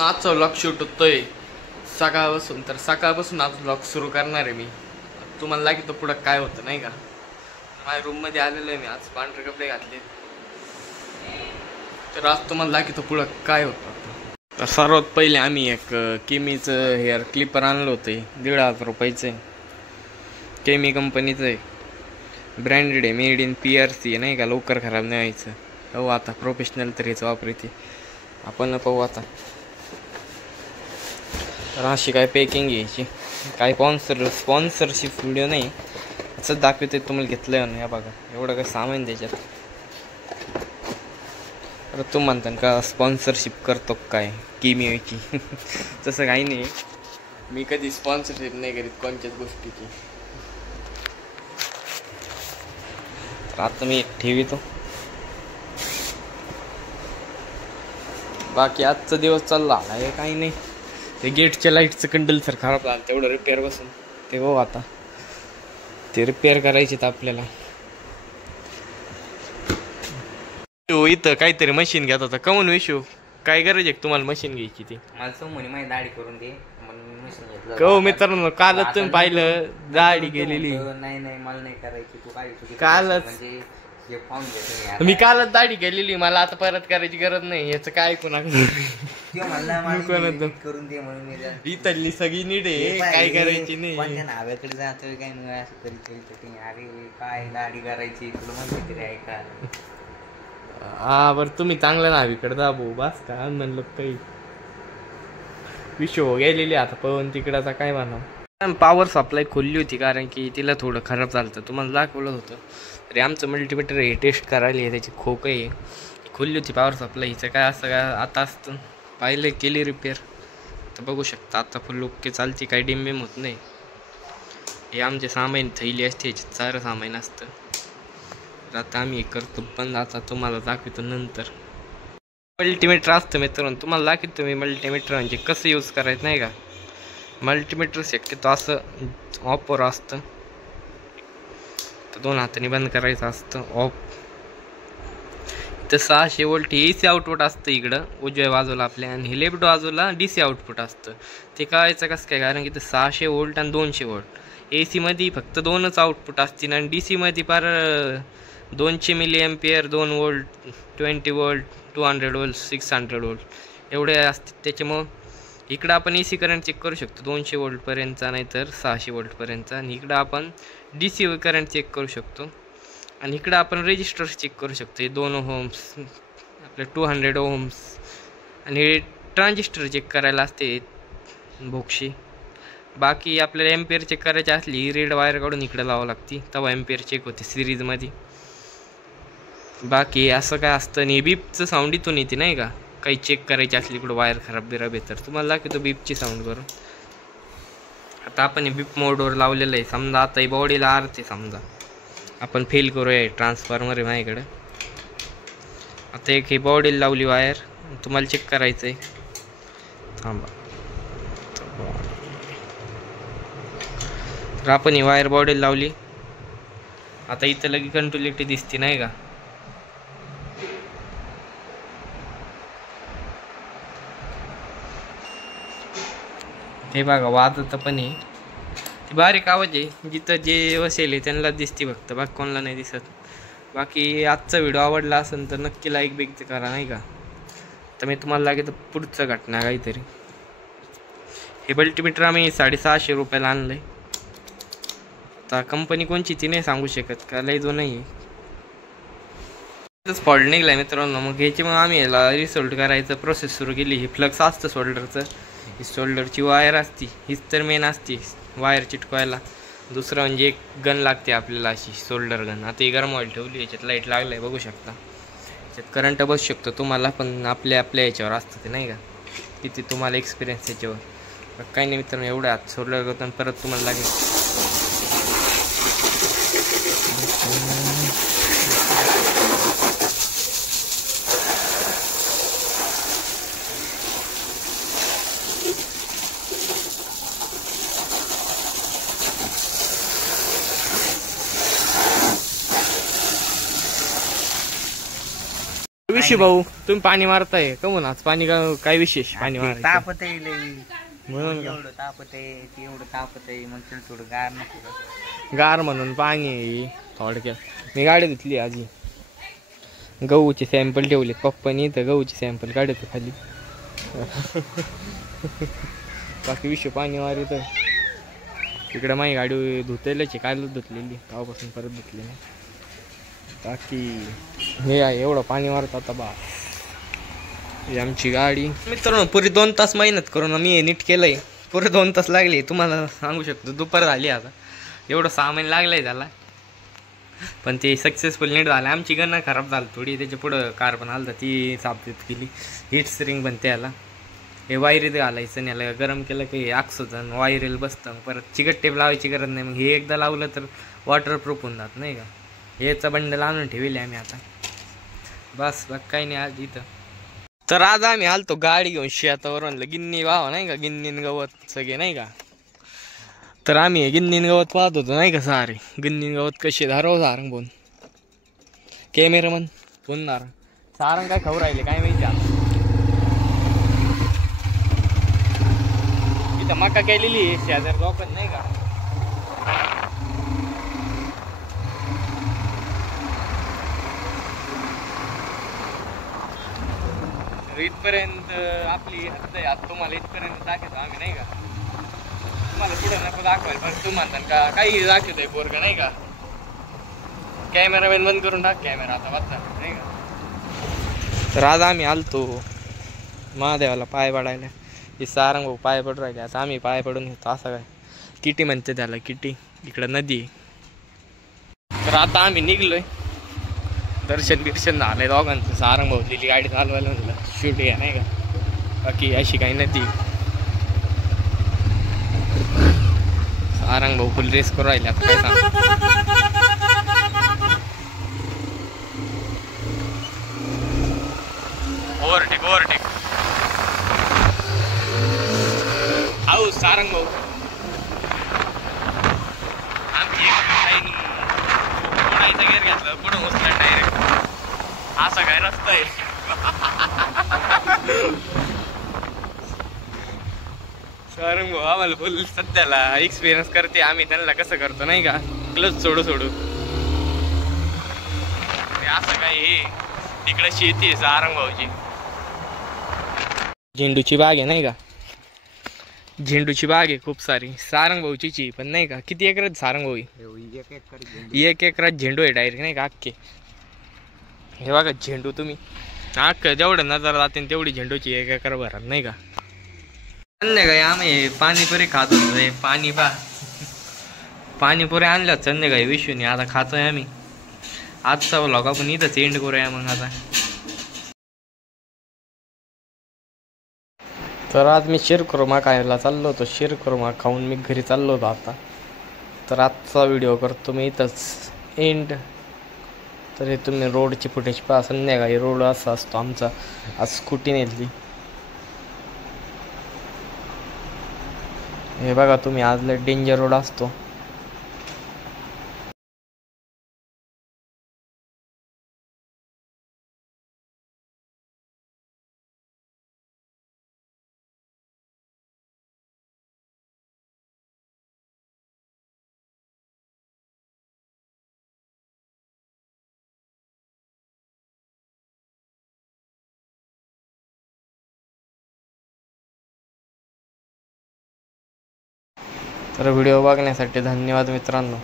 आजचा vlog shoot होतोय सकाळपासून, तर सकाळपासून आज व्लॉग सुरू करणार आहे मी. तुम्हाला लागेल तो पुढं काय होतं नाही का. माझ्या रूममध्ये आलेलो आहे मी, आज पांढरे कपडे घातले, तर आज तुम्हाला लागेल तो पुढं काय होतं. तर सर्वात पहिले आम्ही एक केमीचं हेअर क्लिपर आणलं होतं, 1,500 रुपयाचं आहे, केमी कंपनीचं आहे, ब्रँडेड आहे, मेड इन PRC नाही का, लवकर खराब नाही व्हायचं. हो आता प्रोफेशनल तर हेच वापरते आपण, पाहू आता. तर अशी काय पॅकिंग घ्यायची, काय स्पॉन्सरशिप व्हिडिओ नाही, असंच दाखवते तुम्हाला घेतलं नाही. बघा एवढं काय सामान त्याच्यात. तर तू म्हणता का स्पॉन्सरशिप करतो काय केमीची तसं काही नाही, मी कधी स्पॉन्सरशिप नाही करीत कोणत्याच गोष्टीची. तर आता मी ठेवितो. बाकी आजचा दिवस चालला आहे काही नाही. ते गेटच्या लाईटचं कंडल्सर खराब झालं, तेवढं रिपेअर बसून ते हो आता ते रिपेअर करायचे तर आपल्याला. इथं काहीतरी मशीन घेत होता, काऊन विशू काय गरज आहे तुम्हाला मशीन घ्यायची? ती मला सोमवारी माझी दाढी करून दे म्हणून मशीन घेतलं. कहो मित्रांनो, कालच तुम्ही पाहिलं दाढी गेलेली. नाही मला नाही करायची, तू काय कालच म्हणजे हे पाहून घे. मी कालच दाढी गेलेली, मला आता परत करायची गरज नाही. याचं काय ऐकून करून दे म्हणून इथली सगळी नीट आहे, काय करायची नाही. नाव्याकडे जातोय काय मग असं करीत. अरे काय दाढी करायची तुला म्हणते तरी ऐका. हा बरं, तुम्ही चांगलं नावीकडे दाबू बस का म्हणलं काही विषय गेलेली. आता पवन तिकडाचा काय म्हणा. पॉवर सप्लाय खोलली होती कारण की तिला थोडं खराब झालं होतं, तुम्हाला दाखवलं होतं. तरी आमचं मल्टीमीटर हे टेस्ट करायला आहे, त्याची खोक आहे, खोलली होती पॉवर सप्लाय. हिचं काय असं काय आता असतं, पाहिलं केली रिपेअर, तर बघू शकता आता फुल ओके चालते, काही डिंबिम होत नाही. हे आमचे सामान थैली असते, याच्यात सारं सामान असतं. तर आता आम्ही करतो पण आता तुम्हाला दाखवतो नंतर. मल्टीमीटर असतं मित्रांनो, तुम्हाला दाखवतो मी मल्टीमीटर म्हणजे कसं यूज करायचं नाही का. मल्टीमीटर शक्यतो असं ऑफवर असतं, तर 2 हाताने बंद करायचं असतं ऑफ. तर 600 वोल्ट AC आउटपुट असतं इकडं उजव्या बाजूला आपल्या, आणि हे लेफ्ट बाजूला DC आउटपुट असतं. ते कळायचं कसं काय, कारण की ते 600 वोल्ट आणि 200 वोल्ट AC मध्ये फक्त 2च आउटपुट असतील, आणि DC मध्ये फार 200 milliampere, 2 volt, 20 volt, 200 volt, 600 volt एवढे असतील. त्याच्यामुळं इकडं आपण AC करंट चेक करू शकतो 200 वोल्टपर्यंतचा, नाहीतर 600 वोल्टपर्यंतचा. आणि इकडं आपण DC करंट चेक करू शकतो, आणि इकडं आपण रेजिस्टर चेक करू शकतो. हे 2 ओहम्स, आपले 200 ओहम्स, आणि हे ट्रान्झिस्टर चेक करायला असते बोक्शी. बाकी आपल्याला एम्पियर चेक करायची असली रेड वायर काढून इकडे लावावं लागते, तेव्हा एम्पियर चेक होते सिरीजमध्ये. बाकी असं काय असतं. आणि बीपचं साऊंड इथून येते नाही का, काही चेक करायची असली इकडं वायर खराब आहे तर तुम्हाला दाखवतो बीपची साऊंड करून. आता आपण हे बीप मोडवर लावलेलं आहे. समजा आता ही बॉडीला आरते, समजा आपण फेल करूया, ट्रान्सफॉर्मर आहे माझ्याकडं. आता एक ही बॉडीला लावली वायर, तुम्हाला चेक करायचं आहे. थांबा, तर आपण ही वायर बॉडीला लावली. आता इथं लगे कंट्रोलिटी दिसते नाही का. हे बघा वाजत पण आहे, ती बारीक आवाज आहे, जिथं जे बसेल आहे त्यांना दिसते फक्त, बाकी कोणाला नाही दिसत. बाकी आजचा व्हिडिओ आवडला असेल तर नक्की लाईक बिक करा नाही का. तर मी तुम्हाला लागेल तर पुढचं घटना काहीतरी. हे मल्टीमीटर आम्ही 650 रुपयाला आणलं आहे. आता कंपनी कोणची ती नाही सांगू शकत, का लय जो नाही आहे. फॉल्ट निघला आहे मित्रांनो, मग ह्याची मग आम्ही याला रिसोल्ट करायचं प्रोसेस सुरू केली. हे फ्लक्स असतं शोल्डरचं, ही शोल्डरची वायर असती, हीच तर मेन असती वायर चिटकवायला. दुसरं म्हणजे एक गन लागते आपल्याला, अशी शोल्डर गन. आता ही गरम ऑइल ठेवली, याच्यात लाईट लागलं आहे बघू शकता. याच्यात करंट बसू शकतो तुम्हाला, पण आपल्या याच्यावर असतं ते नाही का, किती तुम्हाला एक्सपिरियन्स याच्यावर. काही नाही मित्रांनो, एवढं आत शोल्डर करताना परत तुम्हाला लागेल. विषय भाऊ तुम्ही पाणी मारताय का म्हणून आज पाणी काय विशेष पाणी मारायचं तापत आहे लय. म्हणून का? एवढं तापत आहे एवढं तापत आहे मग तुला थोडं गार नको का? गार म्हणून पाणी आहे थोडक्यात. मी गाडी धुतली आजी गहूचे सॅम्पल ठेवले पप्पानी तर गहूचे सॅम्पल काढते खाली. बाकी विषय पाणी मारी तर तिकडे माझी गाडी धुतलेच आहे कालच धुतलेली तेव्हापासून परत धुतली नाही. बाकी हे आहे एवढं पाणी मारत आता बा ही आमची गाडी. मित्रांनो पुरी 2 तास मेहनत करून मी हे नीट केलंय. पुरे 2 तास लागले तुम्हाला सांगू शकतो. दुपार झाली आता एवढं 6 महिने लागलंय त्याला पण ते सक्सेसफुल नीट झालं. आमची गणना खराब झाली थोडी त्याच्या पुढं कार पण आलं ती साफतीत केली. हीट स्प्रिंग बनते याला. हे वायरीत घालायचं आणि याला गरम केलं की ऑक्सिजन वायरीला बसतं. परत चिकट टेप लावायची गरज नाही. मग हे एकदा लावलं तर वॉटरप्रूफ होऊन जात नाही का. हेचा बंडल आणून ठेवले आम्ही आता बस बघ काही नाही आज इथं. तर आज आम्ही आलतो गाडी घेऊन शेतावरून गिन्नी वावा नाही का गिन्नीन गवत सगळे नाही का. तर आम्ही हे गिन्नीन गवत पाहत होतो नाही का सारे गिन्नीन गवत कसे धारव सारंग बोन कॅमेरामन बोलणार सारंग काय खबर राहिले काय माहिती. आता इथं मका केलेली आहे शेजार लोकं नाही का. इथपर्यंत आपली हद्द आहे. आता तुम्हाला इथपर्यंत दाखवतो आम्ही नाही का. तुम्हाला पुढे नको दाखवायला पण तू म्हणता का काही दाखवतोय पोरगा नाही का. कॅमेरामॅन बंद करून टाक कॅमेरा आता वाचता नाही का. तर आज आम्ही आलतो महादेवाला पाय पडायला. हे सारंग भाऊ पाय पडू राहिले. आता आम्ही पाय पडून घेतो असं काय किटी म्हणते त्याला किटी. इकडं नदी आहे. तर आता आम्ही निघलोय. दर्शन बिर्शन झालंय दोघांचं. सारंग भाऊ लिहिली गाडी चालवायला म्हणलं शूट आहे नाही का. बाकी अशी काही नदी सारंग भाऊ फुल रेस करू राहिले. आता काय सांग ओव्हरटेक ओव्हरटेक हाऊ सारंग भाऊ. आमची एक कोणाचा गेअर घेतलं पुढं उचला डायरेक्ट असा काय रस्ता आहे. सारंग भाऊ आम्हाला फुल सध्याला एक्सपिरियन्स करते. आम्ही त्यांना कसं करतो नाही का क्लच सोडू सोडू. असं काय हे तिकडे शेती आहे सारंग भाऊची. झेंडूची बाग आहे नाही का. झेंडूची बाग आहे खूप सारी सारंग भाऊची पण नाही का. किती एकरात सारंग भाऊ 1 एकरात झेंडू आहे डायरेक्ट नाही का अख्खे. हे बघा झेंडू तुम्ही अख्खं जेवढं नजर जाते तेवढी झेंडूची 1 एकर भरात नाही का. संध्याकाळी आम्ही पाणीपुरी खात होतो. पाणी पाणीपुरी आणल्या संध्याकाळी विशूनी आता खातोय आम्ही. आजचा व्लॉग आपण इथंच एंड करूया मग आता. तर आज मी शिरखुर्मा खायला चाललो होतो. शिरखुर्मा खाऊन मी घरी चाललो होतो आता. तर आजचा व्हिडिओ करतो मी इथंच एंड. तर हे तुम्ही रोडची फुटेज पहा. संध्याकाळी रोड असा असतो आमचा. आज स्कूटी नेली हे बघा तुम्ही. आज लय डेंजर रोड असतो. तर व्हिडिओ बघण्यासाठी धन्यवाद मित्रांनो.